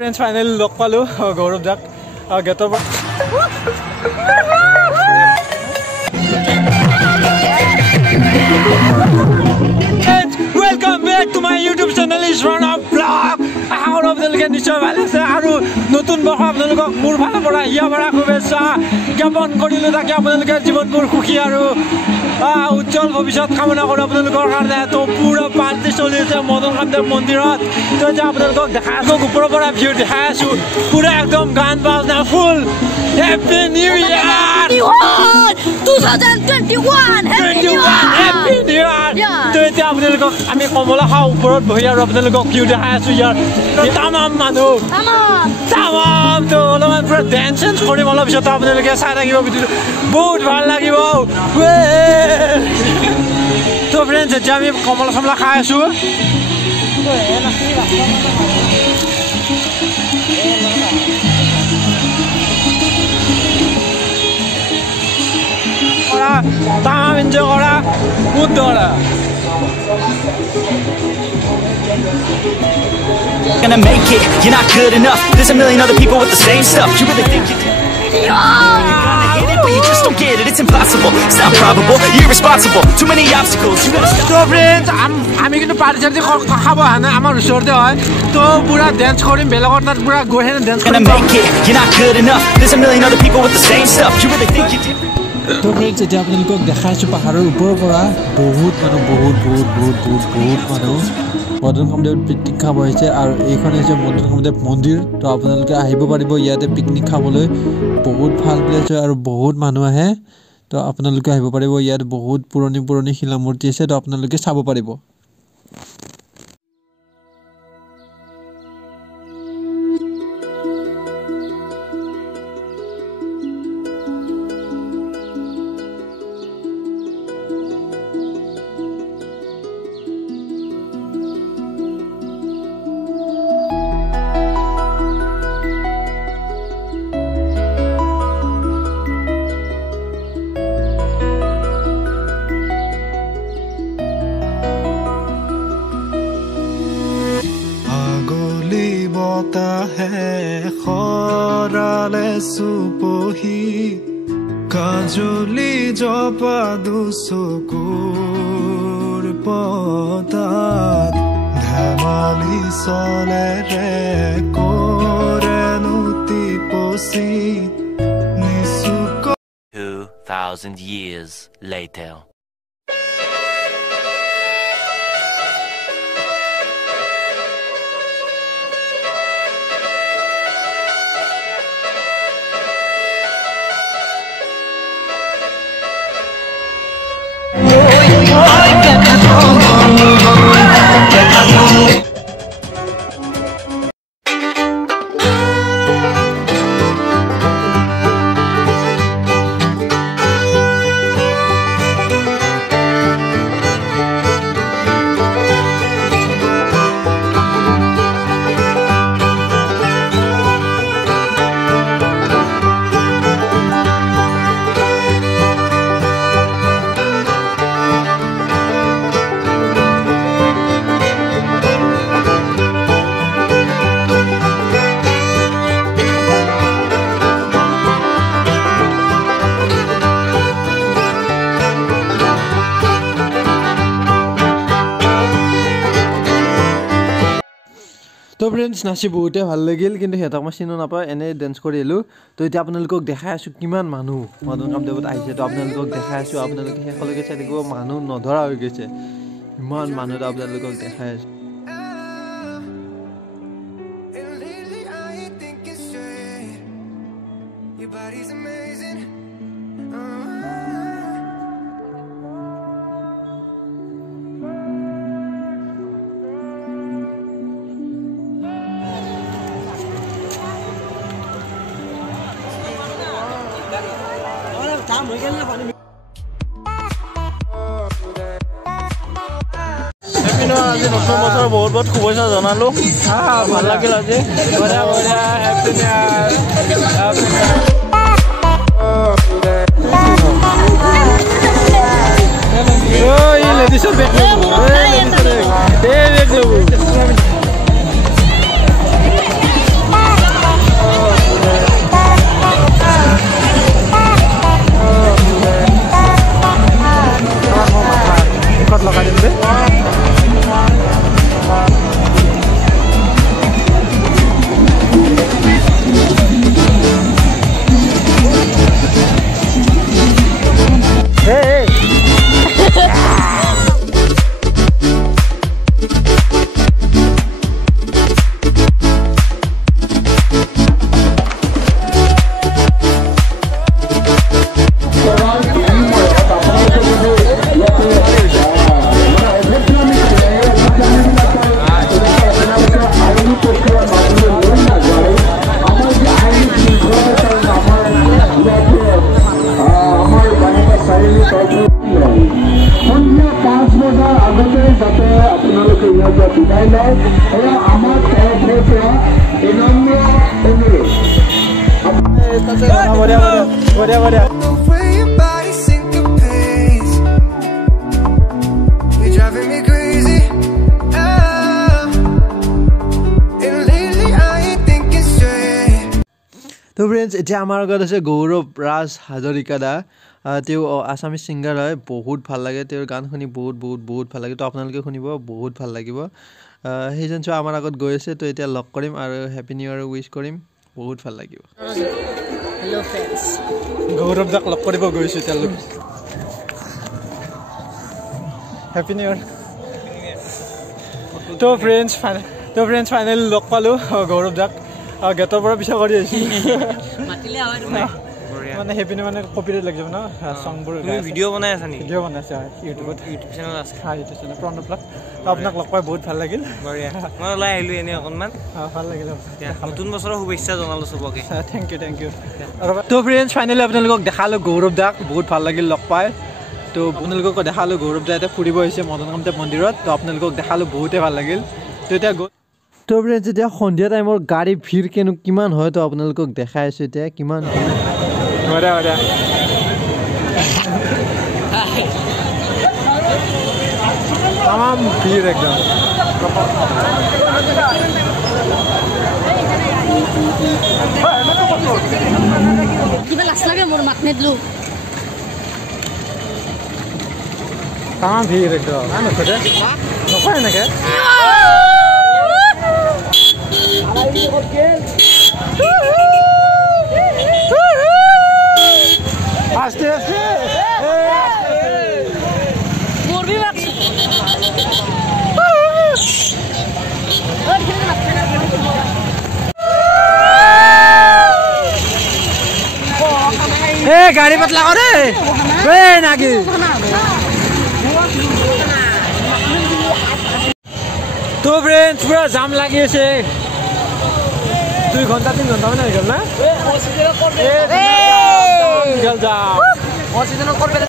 Friends, finally look palu Gaurav Jak get over. Welcome back to my YouTube channel. Is Pranab'S vlog. How of the look নিশ্চয় ভালে আছে আৰু নতুন বৰ্ষ আপোনালোকক মোৰ ফালৰ পৰা ইয়াৰ শুভেচ্ছা জ্ঞাপন কৰিলো তাকে আপোনালোকৰ জীৱনবোৰ সুখী আৰু উজ্জ্বল ভৱিষ্যত কামনা কৰোঁ আপোনালোকৰ কাৰণে তো পুৰা পাৰ্টি চলি আছে মদন কামদেৱ মন্দিৰত তো যে আপোনালোকক দেখাইছো ওপৰৰ পৰা ভিউ দেখাই আছো পুৰা একদম গান বাজনা full happy new year 2021 happy new year তো এতিয়া আপোনালোকক আমি কমলা খাও ওপৰত বহি আৰু আপোনালোকক ভিউ দেখাই আছো ইয়াৰ তামাম মানুহ তামাম তো অলপমান পুৰা ডেন্স কৰিম অলপ পিছত আপোনালোকে চাই থাকিব ভিডিঅ'টো বহুত ভাল লাগিব তো ফ্ৰেণ্ডছ এতিয়া আমি কমলা চমলা খাই আছো তামাম এনজয় কৰা বহুত দৰা Gonna make it, you're not good enough. There's a million other people with the same stuff. You really think you do? You're gonna hit it, but you just don't get it. It's impossible, it's not probable, you're irresponsible. Too many obstacles, you gotta stop. So friends, আমি কিন্তু party চাৰ্টি খাব আহা আমাৰ ওচৰতে হয় তো পুৰা dance কৰিম বেলেগৰ তাত পুৰা গৈ হেনে ডেন্স কৰিম Gonna make it, you're not good enough. There's a million other people with the same stuff. You really think you do? তো ফ্ৰেণ্ডছ এতিয়া আপোনালোকক দেখাইছো পাহাৰৰ ওপৰৰ পৰা বহুত মানুহ বহুত মানুহ মদন কামদেৱ পিকনিক খাব আহিছে আৰু এইখন হৈছে মদন কামদেৱ মন্দিৰ তো আপোনালোকে আহিব পাৰিব ইয়াতে পিকনিক খাবলৈ বহুত ভাল প্লেচ হয় আৰু বহুত মানুহ আহে তো আপোনালোকে আহিব পাৰিব ইয়াত বহুত পুৰণি শিলা মূৰ্তি আছে তো আপোনালোকে চাব পাৰিব খৰালে সুপহি কাজলি জপা দুচকুৰ পতাত ধেমালি চলেৰে কৰে নুতি পচি 2000 years later. তো ফ্ৰেণ্ডছ নাচি বহুতে ভাল লাগিল কিন্তু সিহঁতক মই চিনো নাপাওঁ এনেই ডেন্স কৰি আহিলোঁ তো এতিয়া আপোনালোকক দেখাই আছোঁ কিমান মানুহ মদন কামদেৱত আহিছে তো আপোনালোকক দেখাই আছোঁ আপোনালোকে শেষলৈকে চাই থাকিব মানুহ নধৰা হৈ গৈছে ইমান মানুহ আপোনালোকক দেখাই আছোঁ আজি নতুন বছৰ বহুত শুভেচ্ছা জনালোঁ ভাল লাগিল আজি বঢ়িয়া হেপী নিউ ইয়াৰ লেডিছৰ বেগ বঢ়িয়া বঢ়িয়া বঢ়িয়া The way your body syncopates, you're driving me crazy. And lately I ain't thinking straight. তো ফ্ৰেণ্ডছ এতিয়া আমাৰ লগত আছে গৌৰৱ ৰাজ হাজৰিকা দা তেওঁ আছামিজ ছিংগাৰ হয় বহুত ভাল লাগে তেওঁৰ গান শুনি বহুত ভাল লাগে তো আপোনালোকে শুনিব বহুত ভাল লাগিব সেইজন চোৱা আমাৰ আগত গৈ আছে তো এতিয়া লগ কৰিম আৰু হেপী নিউ ইয়াৰ উইশ কৰিম বহুত ভাল লাগিব Hello friends. গৌৰৱ দাক লগ কৰিব গৈছোঁ এতিয়া লোক হেপী নিউ ইয়াৰ তো ফ্ৰেণ্ডছ ফাইনেলি লগ পালোঁ গৌৰৱ দাক গেটৰ পৰা পিছা কৰি আহিছোঁ মাতিলে আৱাজ মানে হেপিনে মানে কপিৰাইট লাগি যাব না সংবোৰ তুমি ভিডিও বনাই আছা নি ভিডিও বনাইছে ইউটিউবত ইউটিউব চেনেল আছে ইউটিউব চেনেল প্ৰণৱ আপোনাক লগ পাই বহুত ভাল লাগিল বঢ়িয়া মই ওলাই আহিলো এনে অকণমান ভাল লাগিল নতুন বছৰৰ শুভেচ্ছা জনালো চবকে থেংক ইউ তো ফ্ৰেণ্ডছ ফাইনেলি আপোনালোকক দেখালোঁ গৌৰৱ দাক বহুত ভাল লাগিল লগ পাই তো আপোনালোকক দেখালোঁ গৌৰৱ দা এতিয়া ফুৰিব আহিছে মদন কামদেৱ মন্দিৰত তো আপোনালোকক দেখালোঁ বহুতেই ভাল লাগিল তো এতিয়া তো ফ্ৰেণ্ডছ এতিয়া সন্ধিয়া টাইমৰ গাড়ী ভিৰ কিমান হয় তো আপোনালোকক দেখাই আছোঁ এতিয়া কিমান তামাম ভিৰ একদম কিবা লাজ লাগে মোৰ মাত নেদলো তামাম ভিৰ একদম নকয় এনেকৈ গাড়ী পাতলা কৰে নাকি তো ফ্ৰেণ্ডছ পুৰা জাম লাগি আছে 2 ঘণ্টা 3 ঘণ্টা মানে হৈ গ'ল না